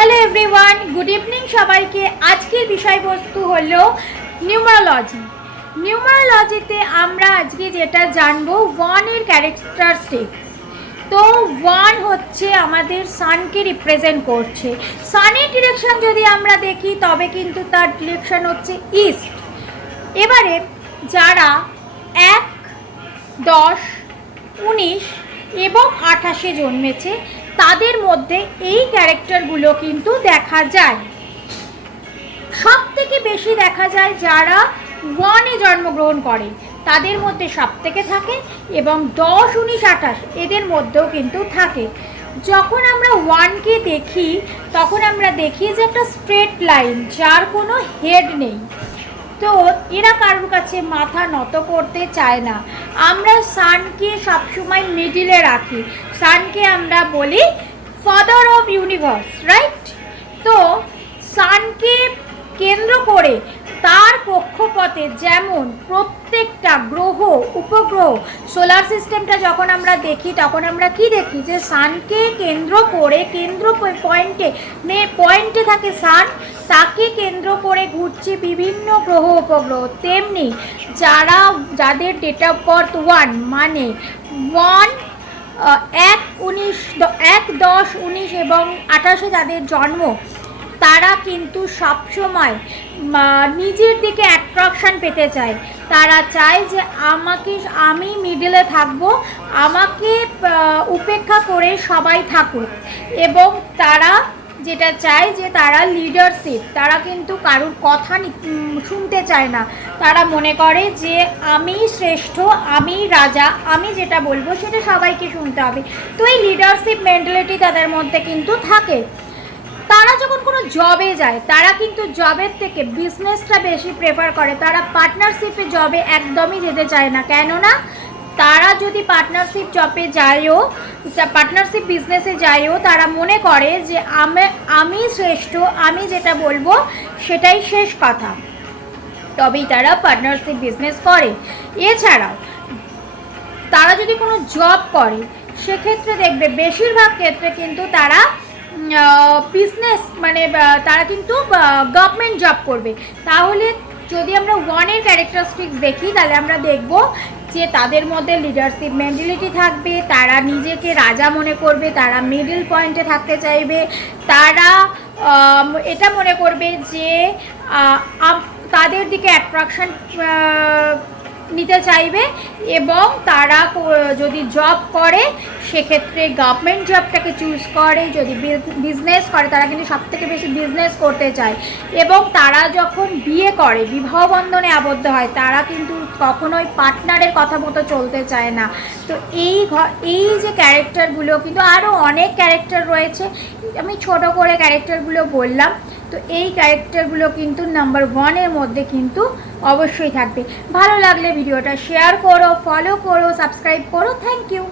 Hello everyone, good evening সবাইকে। আজকের বিষয়বস্তু হলো নিউমারোলজি। নিউমারোলজিতে আমরা আজকে যেটা জানবো ওয়ানের ক্যারেক্টারিস্টিক্স। তো ওয়ান হচ্ছে আমাদের সানকে রিপ্রেজেন্ট করছে। সানের ডিরেকশন যদি আমরা দেখি তবে কিন্তু তার ডিরেকশন হচ্ছে ইস্ট। এবারে যারা 1, 10, 19 এবং 28-এ জন্মেছে তাদের মধ্যে এই ক্যারেক্টারগুলো কিন্তু দেখা যায়। সব থেকে বেশি দেখা যায় যারা 1-এ জন্মগ্রহণ করে তাদের মধ্যে সব থেকে থাকে, এবং 10, 19, 28 এদের মধ্যেও কিন্তু থাকে। যখন আমরা 1কে দেখি তখন আমরা দেখি যে একটা স্ট্রেট লাইন, যার কোনো হেড নেই। তো এরা কারোর কাছে মাথা নত করতে চায় না। আমরা সানকে সবসময় মিডিলে রাখি। সানকে আমরা বলি ফাদার অফ ইউনিভার্স, রাইট? তো সানকে কেন্দ্র করে তার কক্ষপথে যেমন প্রত্যেকটা গ্রহ উপগ্রহ, সোলার সিস্টেমটা যখন আমরা দেখি তখন আমরা কি দেখি যে সানকে কেন্দ্র করে, কেন্দ্র পয়েন্টে থাকে সান, তাকে কেন্দ্র করে ঘুরছে বিভিন্ন গ্রহ উপগ্রহ। তেমনি যাদের ডেট অফ বার্থ 1 মানে 1, 1, 10, 19 এবং 28-এ যাদের জন্ম তারা কিন্তু সবসময় নিজের দিকে অ্যাট্রাকশান পেতে চায়। তারা চায় যে আমি মিডলে থাকবো, আমাকে উপেক্ষা করে সবাই থাকুক। এবং তারা যেটা চায় যে তারা লিডারশিপ, তারা কিন্তু কারুর কথা শুনতে চায় না। তারা মনে করে যে আমি শ্রেষ্ঠ, আমি রাজা, আমি যেটা বলবো সেটা সবাইকে শুনতে হবে। তো এই লিডারশিপ মেন্টালিটি তাদের মধ্যে কিন্তু থাকে। তারা যখন কোনো জবে যায় তারা কিন্তু জবের থেকে বিজনেসটা বেশি প্রেফার করে। তারা পার্টনারশিপে জবে একদমই যেতে চায় না। কেননা তারা যদি পার্টনারশিপ জবে যায়ও, পার্টনারশিপ বিজনেসে যায়ও, তারা মনে করে যে আমি শ্রেষ্ঠ, আমি যেটা বলবো সেটাই শেষ কথা, তবেই তারা পার্টনারশিপ বিজনেস করে। এছাড়াও তারা যদি কোনো জব করে সেক্ষেত্রে দেখবে বেশিরভাগ ক্ষেত্রে কিন্তু তারা বিজনেস মানে তারা কিন্তু গভর্নমেন্ট জব করবে। তাহলে যদি আমরা 1-এর ক্যারেক্টারিস্টিক্স দেখি তাহলে আমরা দেখব যে তাদের মধ্যে লিডারশিপ মেন্টালিটি থাকবে, তারা নিজেকে রাজা মনে করবে, তারা মিডল পয়েন্টে থাকতে চাইবে, তারা এটা মনে করবে যে তাদের দিকে অ্যাট্রাকশান নিতে চাইবে। এবং তারা যদি জব করে সেক্ষেত্রে গভর্নমেন্ট জবটাকে চুজ করে। যদি বিজনেস করে তারা কিন্তু সবথেকে বেশি বিজনেস করতে চায়। এবং তারা যখন বিয়ে করে, বিবাহ বন্ধনে আবদ্ধ হয়, তারা কিন্তু কখনোই পার্টনারের কথা মতো চলতে চায় না। তো এই যে ক্যারেক্টারগুলো, কিন্তু আরও অনেক ক্যারেক্টার রয়েছে, আমি ছোট করে ক্যারেক্টারগুলো বললাম। তো এই ক্যারেক্টারগুলো কিন্তু নাম্বার 1-এর মধ্যে কিন্তু অবশ্যই থাকবে। ভালো লাগলে ভিডিওটা শেয়ার করো, ফলো করো, সাবস্ক্রাইব করো। Thank you.